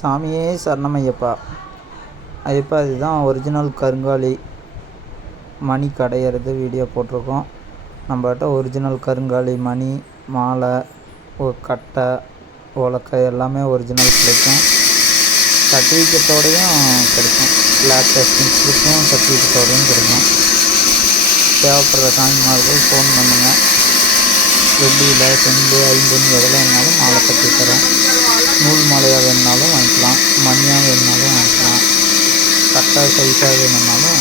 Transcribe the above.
சாமியே சரணம் ஐயப்பா. ஐயப்பா இதுதான் ஒரிஜினல் கருங்காலி மணி கடையிறது வீடியோ போட்டிருக்கோம். நம்மகிட்ட ஒரிஜினல் கருங்காலி மணி, மாலை, ஒரு கட்டை, உலக்கை எல்லாமே ஒரிஜினல் கிடைக்கும். சர்டிஃபிகேட்டோடையும் கிடைக்கும். லேப் டெஸ்டிங் ஸ்லிப்பும் சர்டிஃபிகேட்டோடையும் கிடைக்கும். தேவைப்படுற சாமிமார்கள் ஃபோன் பண்ணுங்கள். வெள்ளியில், செம்பு, ஐம்பொன் எதில் வேணாலும் மாலை கட்டி தரோம். நூல் மாலையாக வேணுனாலும் வாங்கிக்கலாம், மணியாக வேணுனாலும் வாங்கிக்கலாம், கட்டை சைஸாக வேணுனாலும்